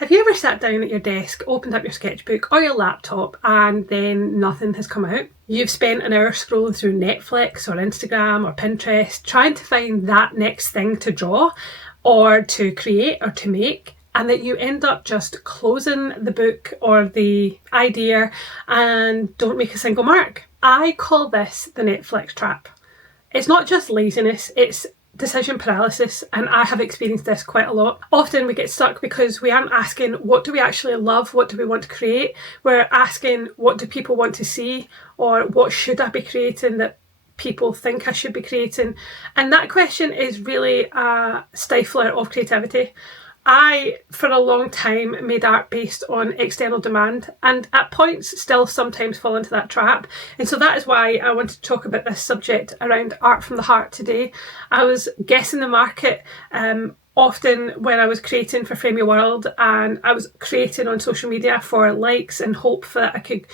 Have you ever sat down at your desk, opened up your sketchbook or your laptop and then nothing has come out? You've spent an hour scrolling through Netflix or Instagram or Pinterest trying to find that next thing to draw or to create or to make, and that you end up just closing the book or the idea and don't make a single mark. I call this the Netflix trap. It's not just laziness, it's decision paralysis, and I have experienced this quite a lot. Often we get stuck because we aren't asking what do we actually love, what do we want to create. We're asking what do people want to see, or what should I be creating that people think I should be creating. And that question is really a stifler of creativity. I, for a long time, made art based on external demand, and at points still sometimes fall into that trap. And so that is why I wanted to talk about this subject around art from the heart today. I was guessing the market often when I was creating for Frame Your World, and I was creating on social media for likes and hope that I could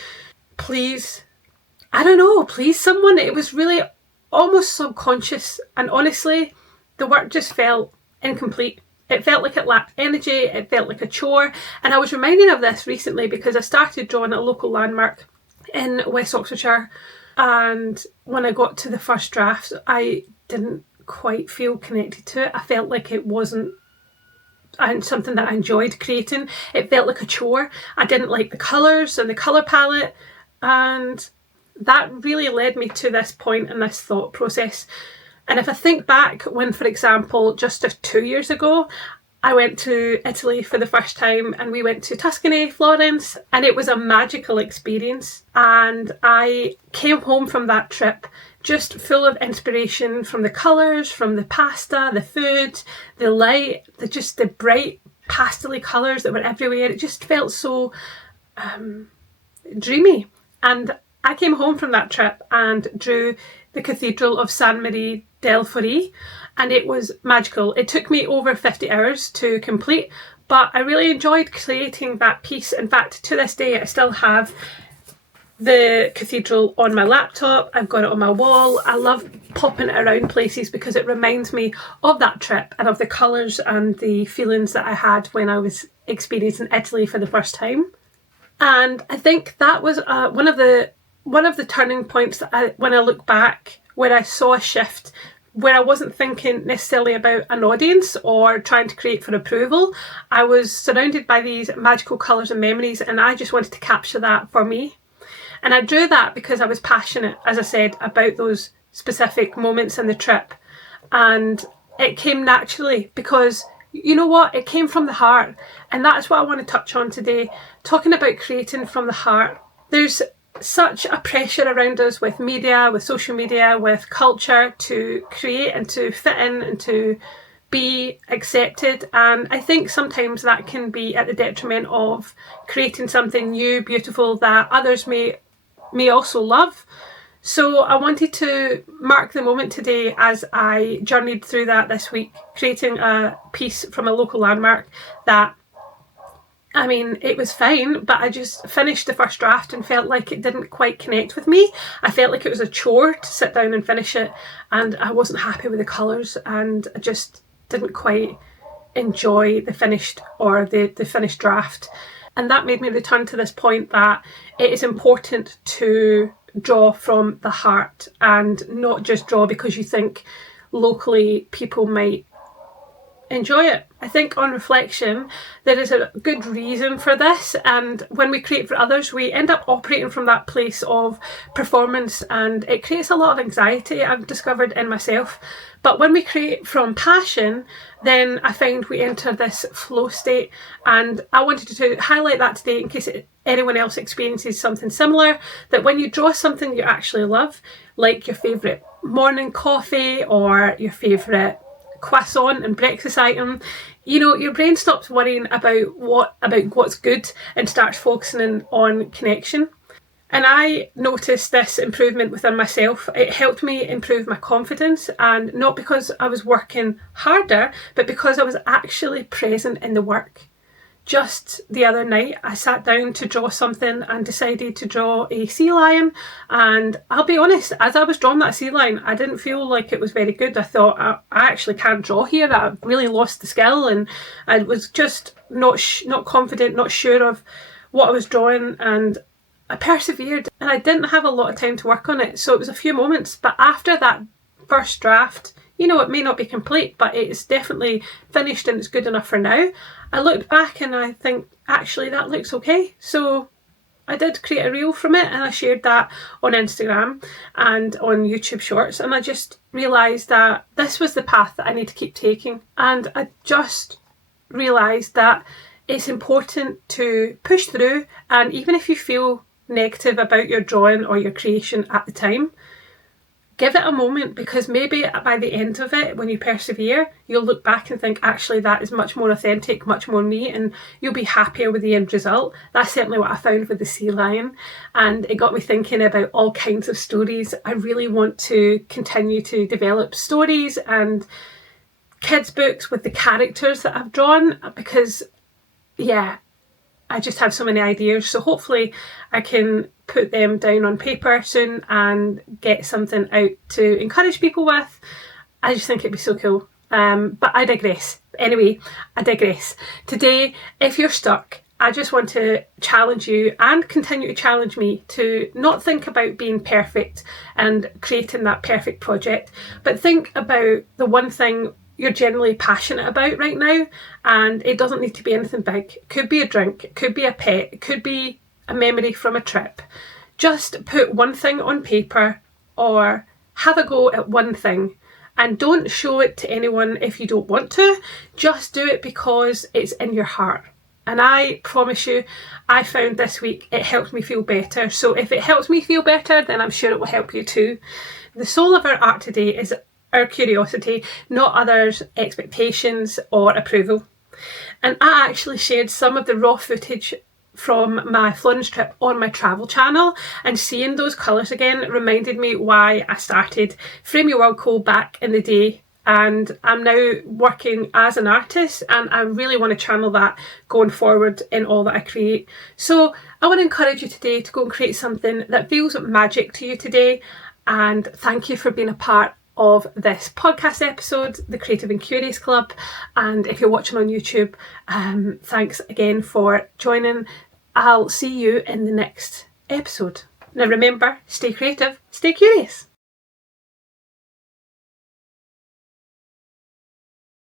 please someone. It was really almost subconscious, and honestly, the work just felt incomplete. It felt like it lacked energy, it felt like a chore, and I was reminded of this recently because I started drawing a local landmark in West Oxfordshire, and when I got to the first draft, I didn't quite feel connected to it. I felt like it wasn't something that I enjoyed creating. It felt like a chore. I didn't like the colours and the colour palette, and that really led me to this point in this thought process. And if I think back when, for example, just 2 years ago, I went to Italy for the first time, and we went to Tuscany, Florence, and it was a magical experience. And I came home from that trip just full of inspiration from the colours, from the pasta, the food, the light, the bright pastel colours that were everywhere. It just felt so dreamy. And I came home from that trip and drew the Cathedral of San Marie del Fiori, and it was magical. It took me over 50 hours to complete, but I really enjoyed creating that piece. In fact, to this day, I still have the cathedral on my laptop. I've got it on my wall. I love popping it around places because it reminds me of that trip and of the colours and the feelings that I had when I was experiencing Italy for the first time. And I think that was one of the turning points that when I look back, where I saw a shift, where I wasn't thinking necessarily about an audience or trying to create for approval. I was surrounded by these magical colours and memories, and I just wanted to capture that for me. And I drew that because I was passionate, as I said, about those specific moments in the trip. And it came naturally because, you know what, it came from the heart. And that's what I want to touch on today, talking about creating from the heart. There's such a pressure around us with media, with social media, with culture to create and to fit in and to be accepted, and I think sometimes that can be at the detriment of creating something new, beautiful, that others may also love. So I wanted to mark the moment today as I journeyed through that this week, creating a piece from a local landmark that, I mean, it was fine, but I just finished the first draft and felt like it didn't quite connect with me. I felt like it was a chore to sit down and finish it, and I wasn't happy with the colours, and I just didn't quite enjoy the finished draft. And that made me return to this point that it is important to draw from the heart and not just draw because you think locally people might enjoy it. I think on reflection there is a good reason for this, and when we create for others we end up operating from that place of performance, and it creates a lot of anxiety, I've discovered in myself. But when we create from passion, then I find we enter this flow state, and I wanted to highlight that today in case anyone else experiences something similar, that when you draw something you actually love, like your favourite morning coffee or your favourite croissant and breakfast item, you know, your brain stops worrying about what's good and starts focusing on connection. And I noticed this improvement within myself. It helped me improve my confidence, and not because I was working harder, but because I was actually present in the work. just the other night I sat down to draw something and decided to draw a sea lion, and I'll be honest, as I was drawing that sea lion I didn't feel like it was very good. I thought I actually can't draw here, I've really lost the skill, and I was just not confident, not sure of what I was drawing, and I persevered and I didn't have a lot of time to work on it, so it was a few moments. But after that first draft, you know, it may not be complete, but it's definitely finished and it's good enough for now. I looked back and I think, actually, that looks okay. So I did create a reel from it and I shared that on Instagram and on YouTube Shorts, and I just realised that this was the path that I need to keep taking. And I just realised that it's important to push through, and even if you feel negative about your drawing or your creation at the time, give it a moment, because maybe by the end of it, when you persevere, you'll look back and think, actually, that is much more authentic, much more me, and you'll be happier with the end result. That's certainly what I found with the sea lion, and it got me thinking about all kinds of stories. I really want to continue to develop stories and kids' books with the characters that I've drawn, because, yeah, I just have so many ideas. So hopefully I can put them down on paper soon and get something out to encourage people with. I just think it'd be so cool. But I digress. Anyway, I digress. Today, if you're stuck, I just want to challenge you and continue to challenge me to not think about being perfect and creating that perfect project, but think about the one thing you're generally passionate about right now, and it doesn't need to be anything big. It could be a drink, it could be a pet, it could be a memory from a trip. Just put one thing on paper or have a go at one thing, and don't show it to anyone if you don't want to. Just do it because it's in your heart. And I promise you, I found this week it helped me feel better. So if it helps me feel better, then I'm sure it will help you too. The soul of our art today is our curiosity, not others' expectations or approval. And I actually shared some of the raw footage from my Florence trip on my travel channel, and seeing those colours again reminded me why I started Frame Your World Co back in the day. And I'm now working as an artist, and I really want to channel that going forward in all that I create. So I want to encourage you today to go and create something that feels magic to you today. And thank you for being a part of this podcast episode, the Creative and Curious Club. And if you're watching on YouTube, thanks again for joining. I'll see you in the next episode. Now remember, stay creative, stay curious.